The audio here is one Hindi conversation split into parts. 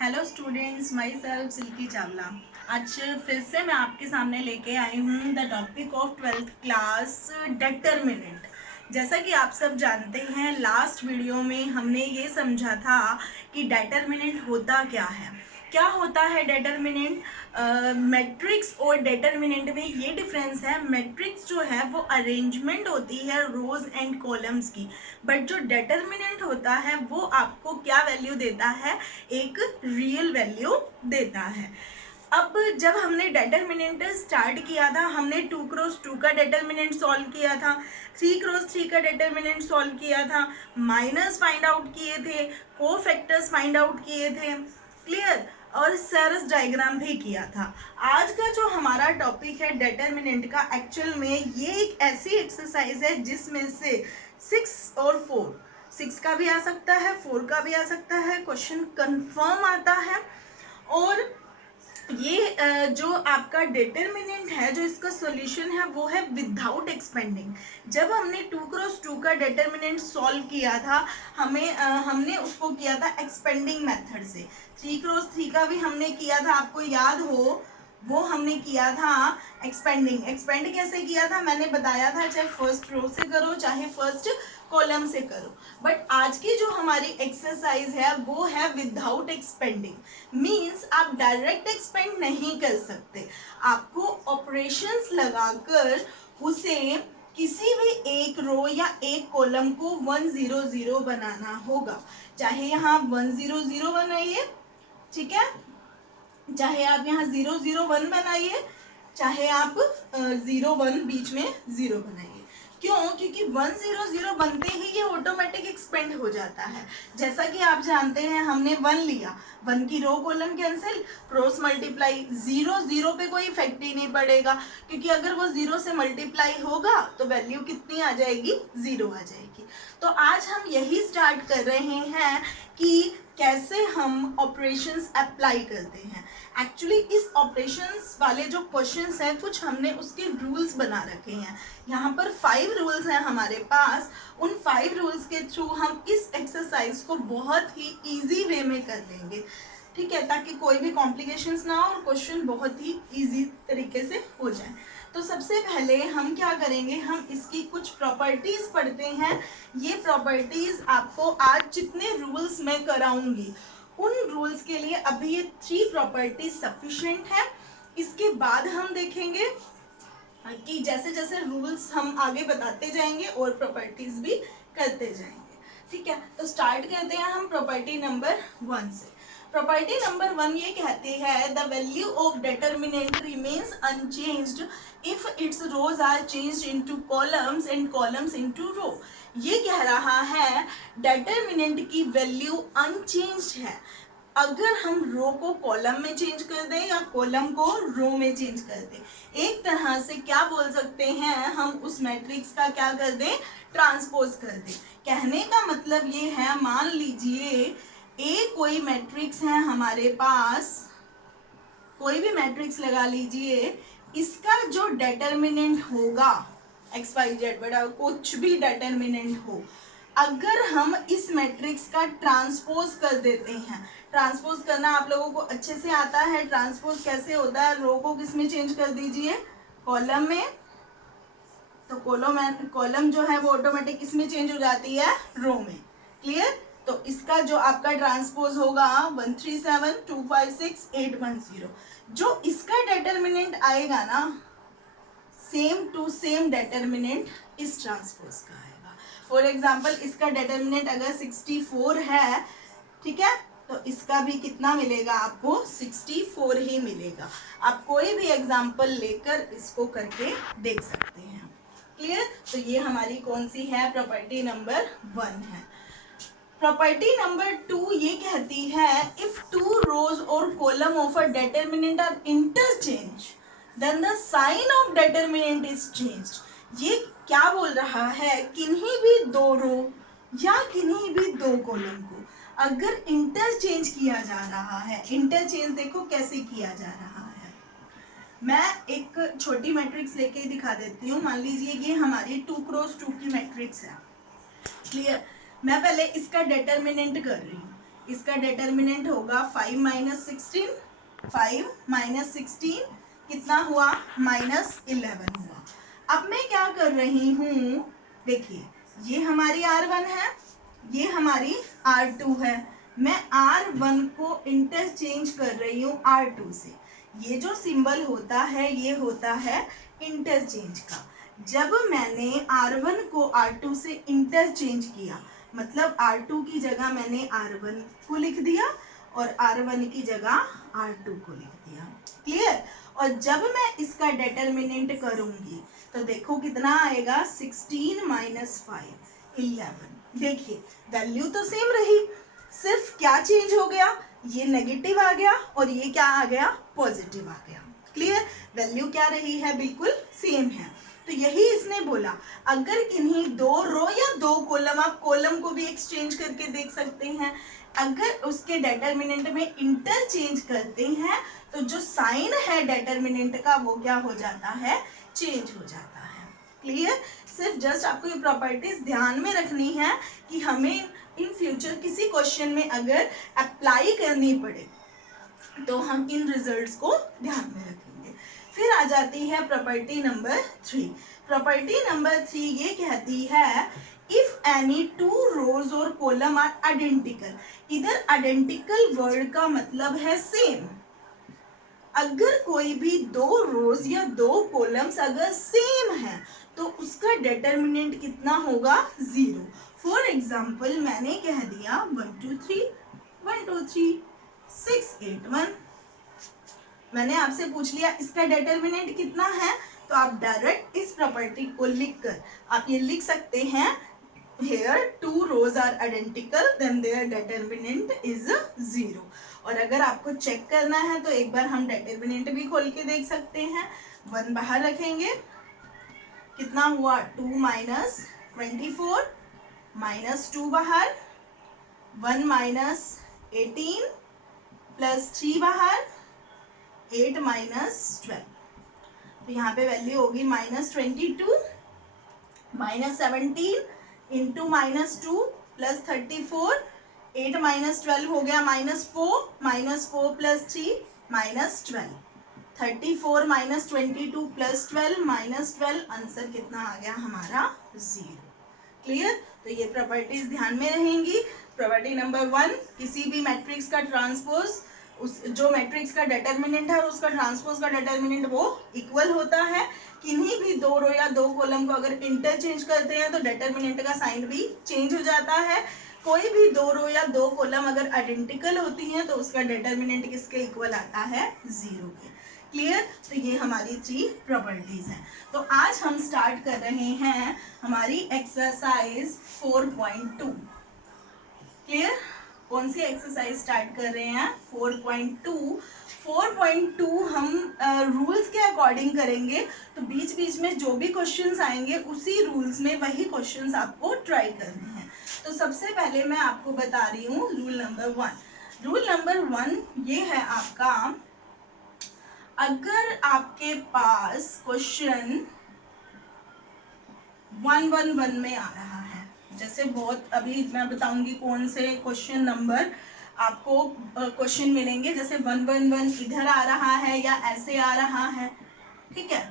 Hello students, myself Silky Chawla. आज फिर से मैं आपके सामने लेके आई हूँ the topic of 12th class determinant. जैसा कि आप सब जानते हैं, लास्ट वीडियो में हमने ये समझा था कि डिटरमिनेंट होता क्या है। क्या होता है डिटरमिनेंट? मैट्रिक्स और डिटरमिनेंट में ये डिफरेंस है। मैट्रिक्स जो है वो अरेंजमेंट होती है रोज एंड कॉलम्स की, बट जो डिटरमिनेंट होता है वो आपको क्या वैल्यू देता है? एक रियल वैल्यू देता है। अब जब हमने डिटरमिनेंट स्टार्ट किया था, हमने 2x2 का डिटरमिनेंट सॉल्व किया था, 3x3 का डिटरमिनेंट सॉल्व किया था, माइनस फाइंड आउट किए थे, कोफैक्टर्स फाइंड आउट किए थे, क्लियर, और सेरस डायग्राम भी किया था। आज का जो हमारा टॉपिक है डिटरमिनेंट का, एक्चुअल में ये एक ऐसी एक्सरसाइज है जिसमें से 6 और 4, 6 का भी आ सकता है, 4 का भी आ सकता है, क्वेश्चन कंफर्म आता है। और ये जो आपका डिटरमिनेंट है, जो इसका सॉल्यूशन है वो है विदाउट एक्सपेंडिंग। जब हमने 2x2 का डिटरमिनेंट सॉल्व किया था, हमने उसको किया था एक्सपेंडिंग मेथड से। 3x3 का भी हमने किया था, आपको याद हो, वो हमने किया था एक्सपेंडिंग। एक्सपेंड कैसे किया था मैंने बताया था, चाहे फर्स्ट रो से करो चाहे फर्स्ट कॉलम से करो। बट आज की जो हमारी एक्सरसाइज है वो है विदाउट एक्सपेंडिंग। मीन्स आप डायरेक्ट एक्सपेंड नहीं कर सकते, आपको ऑपरेशंस लगाकर उसे किसी भी एक रो या एक कॉलम को 100 बनाना होगा। चाहे यहाँ 100 बनाइए, ठीक है, चाहे आप यहाँ 001 बनाइए, चाहे आप 01 बीच में 0 बनाइए। क्यों? क्योंकि 100 बनते ही ये ऑटोमेटिक एक्सपेंड हो जाता है। जैसा कि आप जानते हैं, हमने 1 लिया, 1 की row column cancel, cross multiply, 0 पे कोई इफेक्ट ही नहीं पड़ेगा, क्योंकि अगर वो 0 से मल्टीप्लाई होगा तो वैल्यू कितनी आ जाएगी? 0 आ जाएगी। तो आज हम यही स्टार्ट कर रहे हैं कि कैसे हम ऑपरेशंस अप्लाई करते हैं। एक्चुअली इस ऑपरेशंस वाले जो क्वेश्चंस हैं, कुछ हमने उसके रूल्स बना रखे हैं। यहाँ पर 5 रूल्स हैं हमारे पास। उन 5 रूल्स के थ्रू हम इस एक्सरसाइज को बहुत ही इजी वे में कर लेंगे, ठीक है, ताकि कोई भी कॉम्प्लिकेशंस ना हो और क्वेश्चन बहुत ही इजी तरीके से हो जाए। तो सबसे पहले हम क्या करेंगे, हम इसकी कुछ प्रॉपर्टीज पढ़ते हैं। ये प्रॉपर्टीज आपको आज जितने रूल्स मैं कराऊंगी उन रूल्स के लिए अभी ये 3 प्रॉपर्टीज सफिशिएंट है। इसके बाद हम देखेंगे कि जैसे जैसे रूल्स हम आगे बताते जाएंगे और प्रॉपर्टीज भी करते जाएंगे, ठीक है। तो स्टार्ट करते हैं हम प्रॉपर्टी नंबर 1 से। प्रॉपर्टी नंबर 1 ये कहती है, the value of determinant remains unchanged if its rows are changed into columns and columns into row. ये कह रहा है डिटरमिनेंट की वैल्यू अनचेंज्ड है अगर हम रो को कॉलम में चेंज कर दें या कॉलम को रो में चेंज कर दें। एक तरह से क्या बोल सकते हैं, हम उस मैट्रिक्स का क्या कर दें? ट्रांसपोज कर दें। कहने का मतलब ये है, मान लीजिए ए कोई मैट्रिक्स है हमारे पास, कोई भी मैट्रिक्स लगा लीजिए, इसका जो डिटरमिनेंट होगा XYZ बड़ा कुछ भी डिटरमिनेंट हो, अगर हम इस मैट्रिक्स का ट्रांसपोज कर देते हैं, ट्रांसपोज करना आप लोगों को अच्छे से आता है। ट्रांसपोज कैसे होता है? रो को किस में चेंज कर दीजिए? कॉलम में। तो कॉलम जो है वो ऑटोमेटिक किस में चेंज हो जाती है? रो में। क्लियर? तो इसका जो आपका ट्रांसपोज होगा 137256810, जो इसका डिटरमिनेंट आएगा ना, सेम टू सेम डिटरमिनेंट इस ट्रांसपोज का आएगा। फॉर एग्जाम्पल, इसका डिटरमिनेंट अगर 64 है, ठीक है, तो इसका भी कितना मिलेगा आपको? 64 ही मिलेगा। आप कोई भी एग्जाम्पल लेकर इसको करके देख सकते हैं। क्लियर? तो ये हमारी कौन सी है? प्रॉपर्टी नंबर 1 है। प्रॉपर्टी नंबर 2 ये कहती है, इफ 2 रोज और column of a determinant are interchange then the sign of determinant is changed. ये क्या बोल रहा है? किन्हीं भी 2 रो या किन्हीं भी 2 कॉलम को अगर इंटरचेंज किया जा रहा है, इंटरचेंज देखो कैसे किया जा रहा है। मैं एक छोटी मैट्रिक्स लेके दिखा देती हूँ। मान लीजिए ये हमारी 2x2 की मैट्रिक्स है। क्लियर? मैं पहले इसका डिटरमिनेंट कर रही हूँ, इसका डिटर्मिनेंट होगा 5 माइनस 16, 5 माइनस 16 कितना हुआ, -11 हुआ। अब मैं क्या कर रही हूँ, देखिए ये हमारी R1 है, ये हमारी R2 है, मैं R1 को इंटरचेंज कर रही हूँ R2 से। ये जो सिंबल होता है ये होता है इंटरचेंज का। जब मैंने R1 को R2 से इंटरचेंज किया, मतलब R2 की जगह मैंने R1 को लिख दिया और R1 की जगह R2 को लिख दिया। क्लियर? और जब मैं इसका डिटर्मिनेंट करूंगी तो देखो कितना आएगा, 16 माइनस 5 11। देखिए वैल्यू तो सेम रही, सिर्फ क्या चेंज हो गया, ये नेगेटिव आ गया और ये क्या आ गया, पॉजिटिव आ गया। क्लियर? वैल्यू क्या रही है, बिल्कुल सेम है। तो यही इसने बोला, अगर किन्हीं दो रो या दो कॉलम, आप कॉलम को भी एक्सचेंज करके देख सकते हैं, अगर उसके डिटर्मिनेंट में इंटरचेंज करते हैं तो जो साइन है डिटर्मिनेंट का वो क्या हो जाता है, चेंज हो जाता है। क्लियर? सिर्फ जस्ट आपको ये प्रॉपर्टीज ध्यान में रखनी है कि हमें इन फ्यूचर किसी क्वेश्चन में अगर अप्लाई करनी पड़े तो हम इन रिजल्ट्स को ध्यान में रखेंगे। फिर आ जाती है प्रॉपर्टी नंबर 3। प्रॉपर्टी नंबर 3 ये कहती है, इफ एनी टू रोज और कॉलम आर आइडेंटिकल। इधर आइडेंटिकल वर्ड का मतलब है सेम। अगर कोई भी दो रोज या दो कॉलम्स अगर सेम है तो उसका डिटर्मिनेंट कितना होगा, 0। फॉर एग्जाम्पल मैंने कह दिया 1 2 3 1 2 3 6 8 1। मैंने आपसे पूछ लिया इसका डिटर्मिनेंट कितना है, तो आप डायरेक्ट इस प्रॉपर्टी को लिखकर आप ये लिख सकते हैं, here two rows are identical then their determinant is 0। और अगर आपको चेक करना है तो एक बार हम डिटर्मिनेंट भी खोल के देख सकते हैं। 1 बाहर रखेंगे, कितना हुआ, 2 माइनस 24 माइनस 2 बाहर, 1 माइनस 18 प्लस 3 बाहर, 8 माइनस 12। तो यहाँ पे वैल्यू होगी -22 माइनस 17 इंटू -2 प्लस 34, 8 माइनस 12 हो गया -4 प्लस 3 -12, 34 माइनस 22 प्लस 12 -12, आंसर कितना आ गया हमारा, 0। क्लियर? तो ये प्रॉपर्टीज ध्यान में रहेंगी। प्रॉपर्टी नंबर 1, किसी भी मैट्रिक्स का ट्रांसपोज, उस जो मैट्रिक्स का डिटर्मिनेंट है उसका ट्रांसपोज का डिटर्मिनेंट वो इक्वल होता है। किन्हीं भी दो रो या दो कॉलम को अगर इंटरचेंज करते हैं तो डिटर्मिनेंट का साइन भी चेंज हो जाता है। कोई भी दो रो या दो कॉलम अगर आइडेंटिकल होती हैं तो उसका डिटर्मिनेंट किसके इक्वल आता है, 0 के। क्लियर? तो ये हमारी 3 प्रॉपर्टीज हैं। तो आज हम स्टार्ट कर रहे हैं हमारी एक्सरसाइज 4.2। क्लियर? कौन सी एक्सरसाइज स्टार्ट कर रहे हैं, 4.2। 4.2 हम रूल्स के अकॉर्डिंग करेंगे, तो बीच बीच में जो भी क्वेश्चंस आएंगे उसी रूल्स में वही क्वेश्चंस आपको ट्राई करने हैं। तो सबसे पहले मैं आपको बता रही हूँ रूल नंबर 1। रूल नंबर 1 ये है आपका, अगर आपके पास क्वेश्चन 111 में आ रहा है, जैसे बहुत अभी मैं बताऊंगी कौन से क्वेश्चन नंबर आपको क्वेश्चन मिलेंगे, जैसे 111 इधर आ रहा है या ऐसे आ रहा है, ठीक है,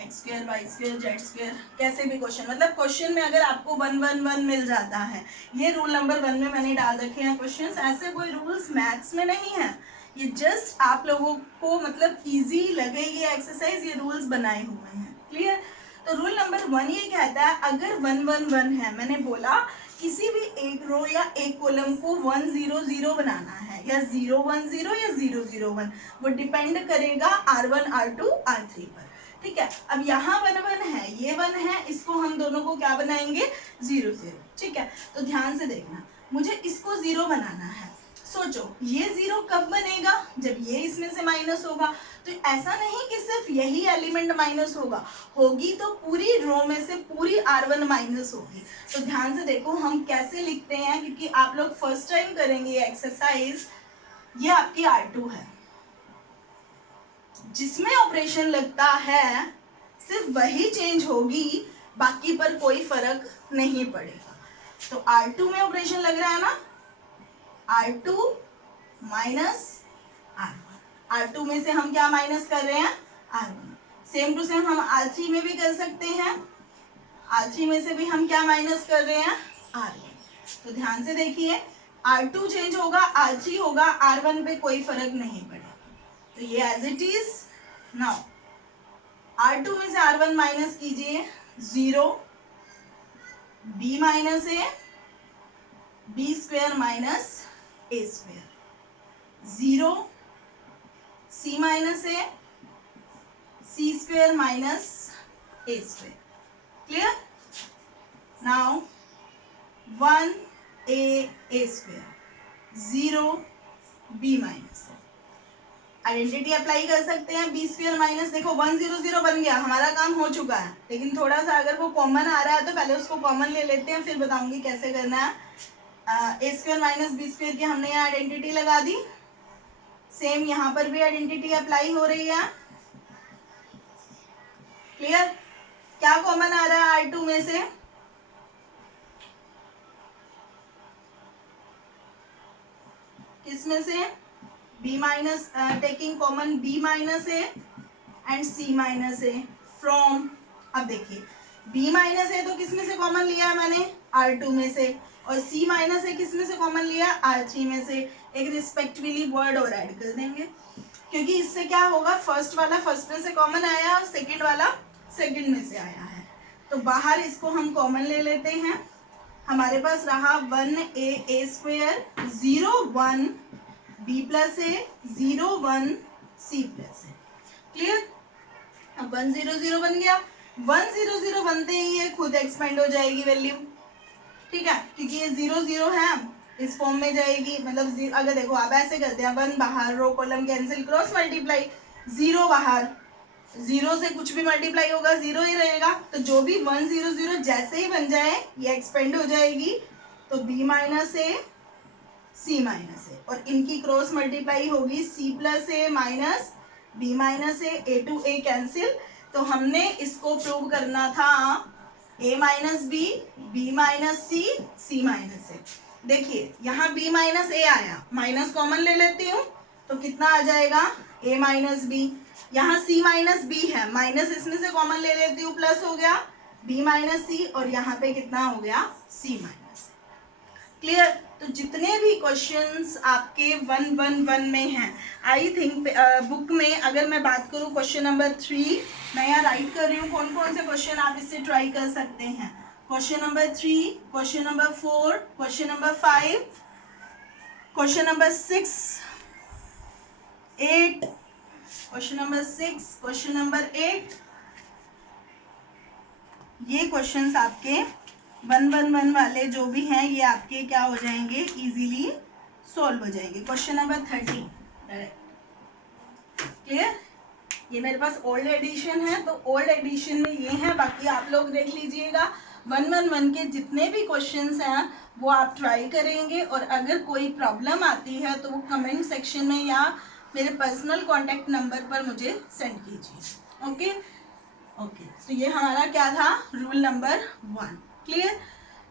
x² y² z², कैसे भी क्वेश्चन, मतलब क्वेश्चन में अगर आपको 111 मिल जाता है, ये रूल नंबर 1 में मैंने डाल रखे हैं क्वेश्चंस। ऐसे कोई रूल्स मैथ्स में नहीं है, ये जस्ट आप लोगों को मतलब इजी लगे ये एक्सरसाइज, ये रूल्स बनाए हुए हैं। क्लियर? तो रूल नंबर 1 ये कहता है, अगर 111 है, मैंने बोला किसी भी एक रो या एक कॉलम को 100 बनाना है या 010 या 001, वो डिपेंड करेगा R1 R2 R3 पर। ठीक है, अब यहाँ 1 है, ये 1 है, इसको हम दोनों को क्या बनाएंगे, 0 ठीक है। तो ध्यान से देखना, मुझे इसको 0 बनाना है। सोचो ये 0 कब बनेगा, जब ये इसमें से माइनस होगा। तो ऐसा नहीं कि सिर्फ यही एलिमेंट माइनस होगी तो पूरी रो में से पूरी R1 माइनस होगी। तो ध्यान से देखो हम कैसे लिखते हैं, क्योंकि आप लोग फर्स्ट टाइम करेंगे ये एक्सरसाइज। ये आपकी R2 है, जिसमें ऑपरेशन लगता है सिर्फ वही चेंज होगी, बाकी पर कोई फर्क नहीं पड़ेगा। तो R2 में ऑपरेशन लग रहा है ना, R2 माइनस R1। R2 में से हम क्या माइनस कर रहे हैं? R1। सेम टू सेम हम R3 में भी कर सकते हैं। R3 में से भी हम क्या माइनस कर रहे हैं? R1। तो ध्यान से देखिए, R2 चेंज होगा, R3 होगा, R1 पे कोई फर्क नहीं पड़ेगा। तो ये as it is. Now R2 में से R1 माइनस कीजिए, 0 b minus a, b square minus a square, 0 c minus a, c square minus a square. Clear? Now 1a square, 0 b minus. Identity apply कर सकते हैं, बी स्क्वेयर माइनस, देखो 1 0 0 बन गया, हमारा काम हो चुका है। लेकिन थोड़ा सा अगर वो कॉमन आ रहा है तो पहले उसको कॉमन ले लेते हैं, फिर बताऊंगी कैसे करना है। ए स्क्वेयर माइनस बी स्क्वेयर की हमने यहाँ आइडेंटिटी लगा दी। सेम यहाँ पर भी आइडेंटिटी अप्लाई हो रही है। क्लियर? क्या कॉमन आ रहा है R2 में से? किसमें से? b minus, taking common b minus A and c minus A from, अब देखिए b माइनस ए तो किसमें से कॉमन लिया है मैंने? R2 में से। और c माइनस ए किसमें से कॉमन लिया? R3 में से। एक रिस्पेक्टिवली वर्ड और ऐड कर देंगे, क्योंकि इससे क्या होगा, फर्स्ट वाला फर्स्ट में से कॉमन आया और सेकंड वाला सेकंड में से आया है, तो बाहर इसको हम कॉमन ले लेते हैं। हमारे पास रहा 1a स्क्वेयर, 0 1 b प्लस ए, 0 1 c प्लस ए। क्लियर? अब 1 0 0 बन गया। 1 0 0 बनते ही ये खुद एक्सपेंड हो जाएगी वैल्यू। ठीक है, क्योंकि ये 0 0 है, इस फॉर्म में जाएगी। मतलब अगर देखो आप ऐसे करते हैं, 1 बाहर, row column cancel, cross multiply, 0 बाहर, 0 से कुछ भी मल्टीप्लाई होगा 0 ही रहेगा। तो जो भी 1 0 0 जैसे ही बन जाए ये एक्सपेंड हो जाएगी। तो b minus a, c minus a, और इनकी क्रॉस मल्टीप्लाई होगी c plus a minus b minus a, a to a cancel. तो हमने इसको प्रूव करना था a minus b, b minus c, c minus a. देखिए यहाँ b माइनस ए आया, माइनस कॉमन ले लेती हूँ तो कितना आ जाएगा? a minus B. यहाँ c माइनस बी है, माइनस इसमें से कॉमन ले लेती हूँ, प्लस हो गया b माइनस सी, और यहाँ पे कितना हो गया? c minus. क्लियर? तो जितने भी क्वेश्चंस आपके 111 में हैं, आई थिंक बुक में अगर मैं बात करूँ क्वेश्चन नंबर 3, मैं यहाँ राइट कर रही हूँ कौन कौन से क्वेश्चन आप इससे ट्राई कर सकते हैं। Question number 3, question number 4, question number 5, question number 6, 8, question number 6, question number 8, ये क्वेश्चंस आपके 111 वाले जो भी हैं ये आपके क्या हो जाएंगे? इजीली सॉल्व हो जाएंगे। Question number 30 direct. क्लियर? ये मेरे पास ओल्ड एडिशन है, तो ओल्ड एडिशन में ये है, बाकी आप लोग देख लीजिएगा। 111 के जितने भी क्वेश्चंस हैं वो आप ट्राई करेंगे, और अगर कोई प्रॉब्लम आती है तो वो कमेंट सेक्शन में या मेरे पर्सनल कॉन्टैक्ट नंबर पर मुझे सेंड कीजिए। ओके ओके, तो ये हमारा क्या था? Rule number 1। क्लियर?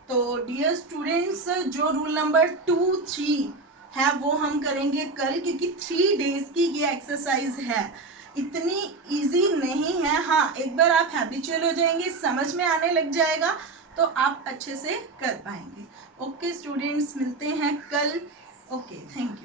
तो डियर स्टूडेंट्स, जो रूल नंबर 2 3 है वो हम करेंगे कल, क्योंकि 3 डेज की ये एक्सरसाइज है, इतनी इजी नहीं है। हाँ, एक बार आप हैबिचुअल हो जाएंगे, समझ में आने लग जाएगा, तो आप अच्छे से कर पाएंगे। ओके स्टूडेंट्स, मिलते हैं कल। Okay, thank you.